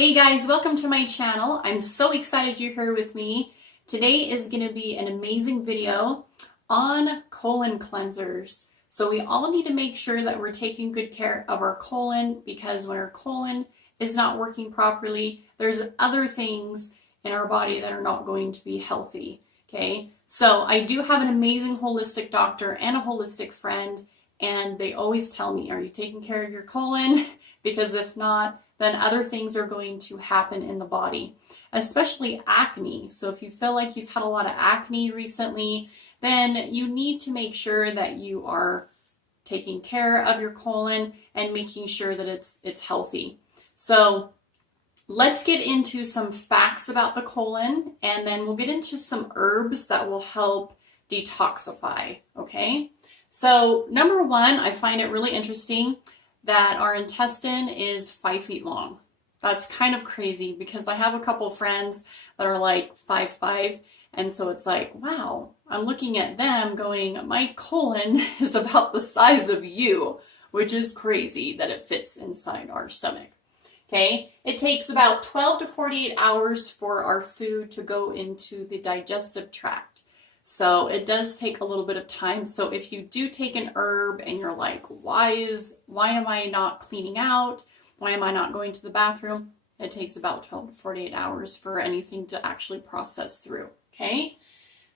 Hey guys, welcome to my channel. I'm so excited you're here with me. Today is going to be an amazing video on colon cleansers. So we all need to make sure that we're taking good care of our colon, because when our colon is not working properly, there's other things in our body that are not going to be healthy. Okay, so I do have an amazing holistic doctor and a holistic friend, and they always tell me, are you taking care of your colon? Because if not, then other things are going to happen in the body, especially acne. So if you feel like you've had a lot of acne recently, then you need to make sure that you are taking care of your colon and making sure that it's healthy. So let's get into some facts about the colon, and then we'll get into some herbs that will help detoxify, okay? So number one, I find it really interesting that our intestine is 5 feet long. That's kind of crazy, because I have a couple friends that are like 5'5", and so it's like, wow, I'm looking at them going, my colon is about the size of you, which is crazy that it fits inside our stomach. Okay, it takes about 12 to 48 hours for our food to go into the digestive tract. So it does take a little bit of time. So if you do take an herb and you're like, why am I not cleaning out? Why am I not going to the bathroom? It takes about 12 to 48 hours for anything to actually process through, okay?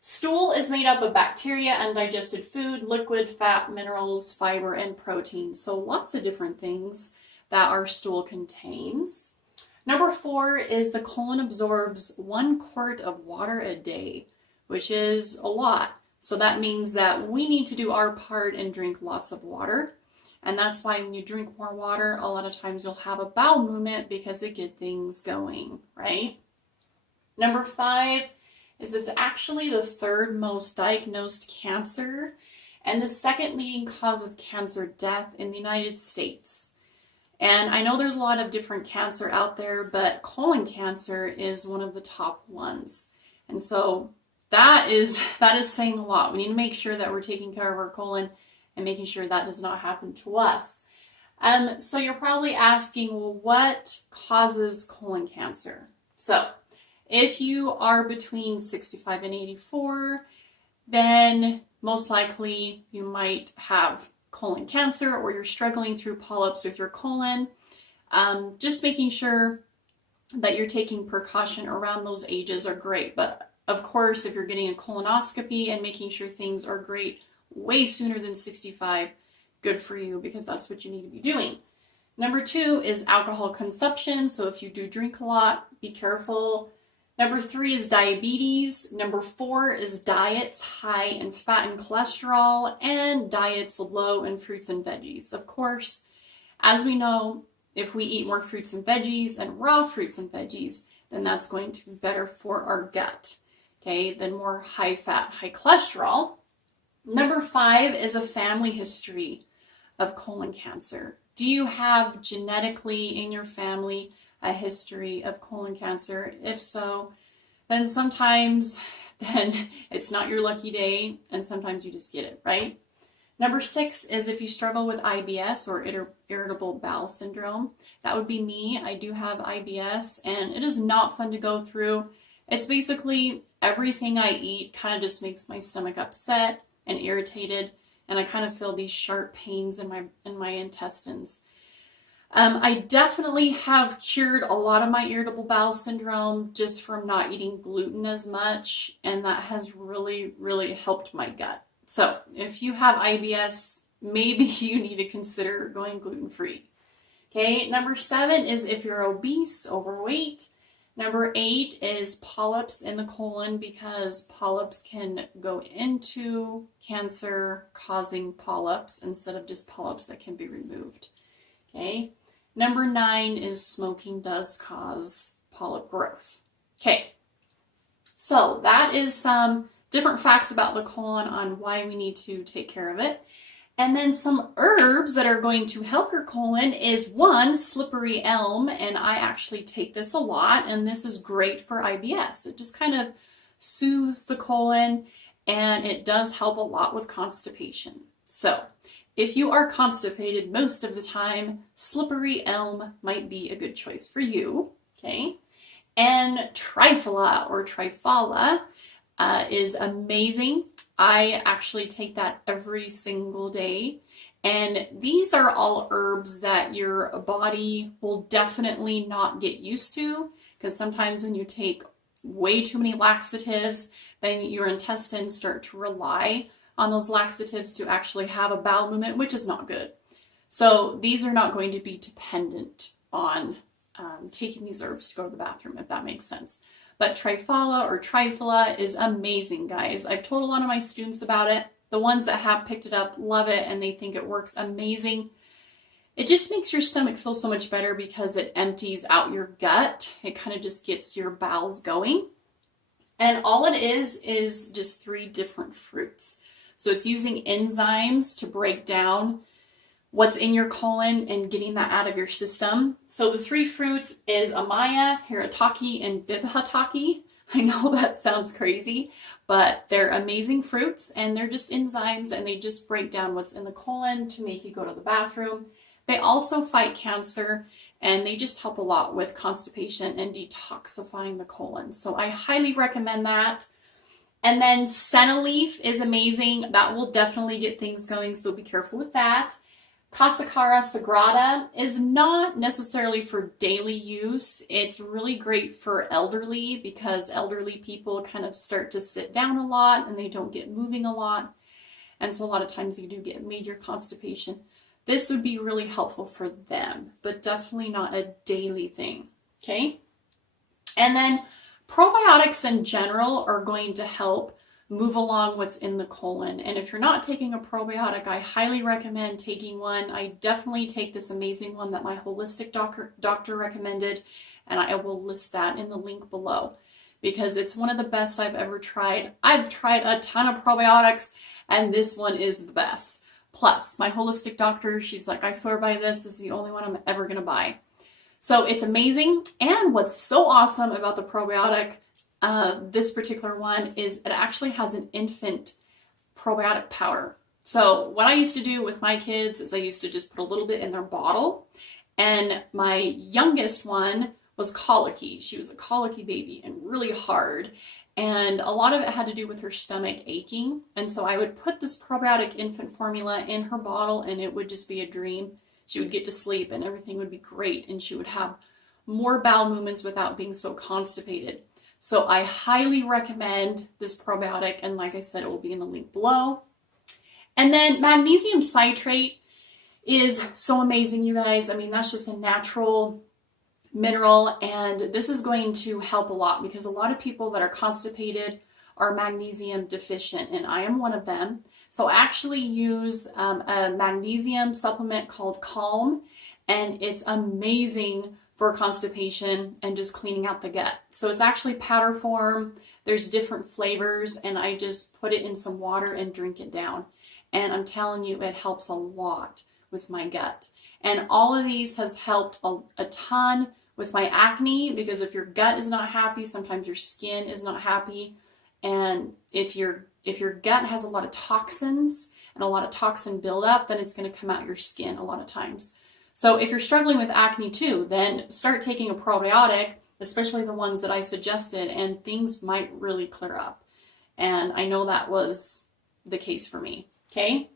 Stool is made up of bacteria, undigested food, liquid, fat, minerals, fiber, and protein. So lots of different things that our stool contains. Number 4 is the colon absorbs 1 quart of water a day, which is a lot. So that means that we need to do our part and drink lots of water. And that's why when you drink more water, a lot of times you'll have a bowel movement, because it gets things going, right? Number 5 is it's actually the 3rd most diagnosed cancer and the 2nd leading cause of cancer death in the United States. And I know there's a lot of different cancer out there, but colon cancer is one of the top ones. And so that is saying a lot. We need to make sure that we're taking care of our colon and making sure that does not happen to us. So you're probably asking, well, what causes colon cancer? So if you are between 65 and 84, then most likely you might have colon cancer, or you're struggling through polyps with your colon. Just making sure that you're taking precaution around those ages are great. But of course, if you're getting a colonoscopy and making sure things are great way sooner than 65, good for you, because that's what you need to be doing. Number 2 is alcohol consumption. So if you do drink a lot, be careful. Number 3 is diabetes. Number 4 is diets high in fat and cholesterol, and diets low in fruits and veggies. Of course, as we know, if we eat more fruits and veggies and raw fruits and veggies, then that's going to be better for our gut, okay, than more high fat, high cholesterol. Number 5 is a family history of colon cancer. Do you have genetically in your family a history of colon cancer? If so, then sometimes it's not your lucky day, and sometimes you just get it, right? Number 6 is if you struggle with IBS, or irritable bowel syndrome. That would be me. I do have IBS, and it is not fun to go through. It's basically everything I eat kind of just makes my stomach upset and irritated, and I kind of feel these sharp pains in my intestines. I definitely have cured a lot of my irritable bowel syndrome just from not eating gluten as much, and that has really, really helped my gut. So if you have IBS, maybe you need to consider going gluten-free. Okay, number 7 is if you're obese, overweight. Number 8 is polyps in the colon, because polyps can go into cancer causing polyps instead of just polyps that can be removed. Okay. Number 9 is smoking does cause polyp growth. Okay, so that is some different facts about the colon on why we need to take care of it. And then some herbs that are going to help your colon is 1, slippery elm, and I actually take this a lot, and this is great for IBS. It just kind of soothes the colon, and it does help a lot with constipation. So if you are constipated most of the time, slippery elm might be a good choice for you. okay? And Triphala or Triphala is amazing. I actually take that every single day. And these are all herbs that your body will definitely not get used to, because sometimes when you take way too many laxatives, then your intestines start to rely on those laxatives to actually have a bowel movement, which is not good. So these are not going to be dependent on taking these herbs to go to the bathroom, if that makes sense. But Triphala or Triphala is amazing, guys. I've told a lot of my students about it. The ones that have picked it up love it and they think it works amazing. It just makes your stomach feel so much better because it empties out your gut. It kind of just gets your bowels going. And all it is just 3 different fruits. So it's using enzymes to break down what's in your colon and getting that out of your system. So the 3 fruits is Amaya, Hirataki, and Vibhataki. I know that sounds crazy, but they're amazing fruits and they're just enzymes and they just break down what's in the colon to make you go to the bathroom. They also fight cancer and they just help a lot with constipation and detoxifying the colon. So I highly recommend that. And then senna leaf is amazing. That will definitely get things going, so be careful with that. Cascara sagrada is not necessarily for daily use. It's really great for elderly because elderly people kind of start to sit down a lot and they don't get moving a lot. And so a lot of times you do get major constipation. This would be really helpful for them, but definitely not a daily thing, okay? And then probiotics in general are going to help move along what's in the colon. And if you're not taking a probiotic, I highly recommend taking one. I definitely take this amazing one that my holistic doctor recommended, and I will list that in the link below because it's one of the best I've ever tried. I've tried a ton of probiotics and this one is the best. Plus, my holistic doctor, she's like, I swear by this. This is the only one I'm ever gonna buy. So it's amazing. And what's so awesome about the probiotic, this particular one, is it actually has an infant probiotic powder. So what I used to do with my kids is I used to just put a little bit in their bottle. And my youngest one was colicky. She was a colicky baby and really hard. And a lot of it had to do with her stomach aching. And so I would put this probiotic infant formula in her bottle and it would just be a dream. She would get to sleep and everything would be great. And she would have more bowel movements without being so constipated. So I highly recommend this probiotic. And like I said, it will be in the link below. And then magnesium citrate is so amazing, you guys. I mean, that's just a natural mineral, and this is going to help a lot because a lot of people that are constipated are magnesium deficient, and I am one of them. So I actually use a magnesium supplement called Calm, and it's amazing for constipation and just cleaning out the gut. So it's actually powder form. There's different flavors, and I just put it in some water and drink it down. And I'm telling you, it helps a lot with my gut. And all of these has helped a ton with my acne, because if your gut is not happy, sometimes your skin is not happy. And if your gut has a lot of toxins and a lot of toxin buildup, then it's going to come out your skin a lot of times. So if you're struggling with acne too, then start taking a probiotic, especially the ones that I suggested, and things might really clear up. And I know that was the case for me. Okay.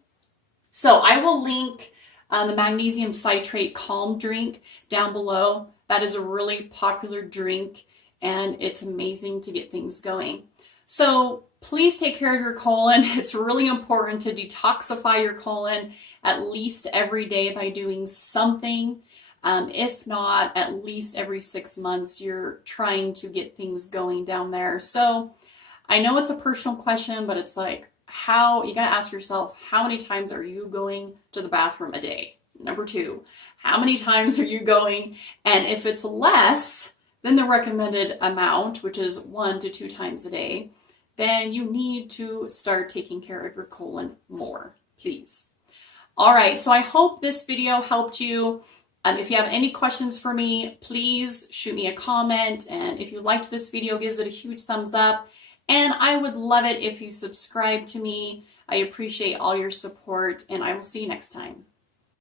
So I will link the magnesium citrate Calm drink down below. That is a really popular drink and it's amazing to get things going. So please take care of your colon. It's really important to detoxify your colon at least every day by doing something. If not, at least every 6 months, you're trying to get things going down there. So I know it's a personal question, but it's like, you gotta ask yourself, how many times are you going to the bathroom a day? Number 2, how many times are you going? And if it's less than the recommended amount, which is 1 to 2 times a day, then you need to start taking care of your colon more, please. All right, so I hope this video helped you. If you have any questions for me, please shoot me a comment. And if you liked this video, give it a huge thumbs up. And I would love it if you subscribe to me. I appreciate all your support, and I will see you next time.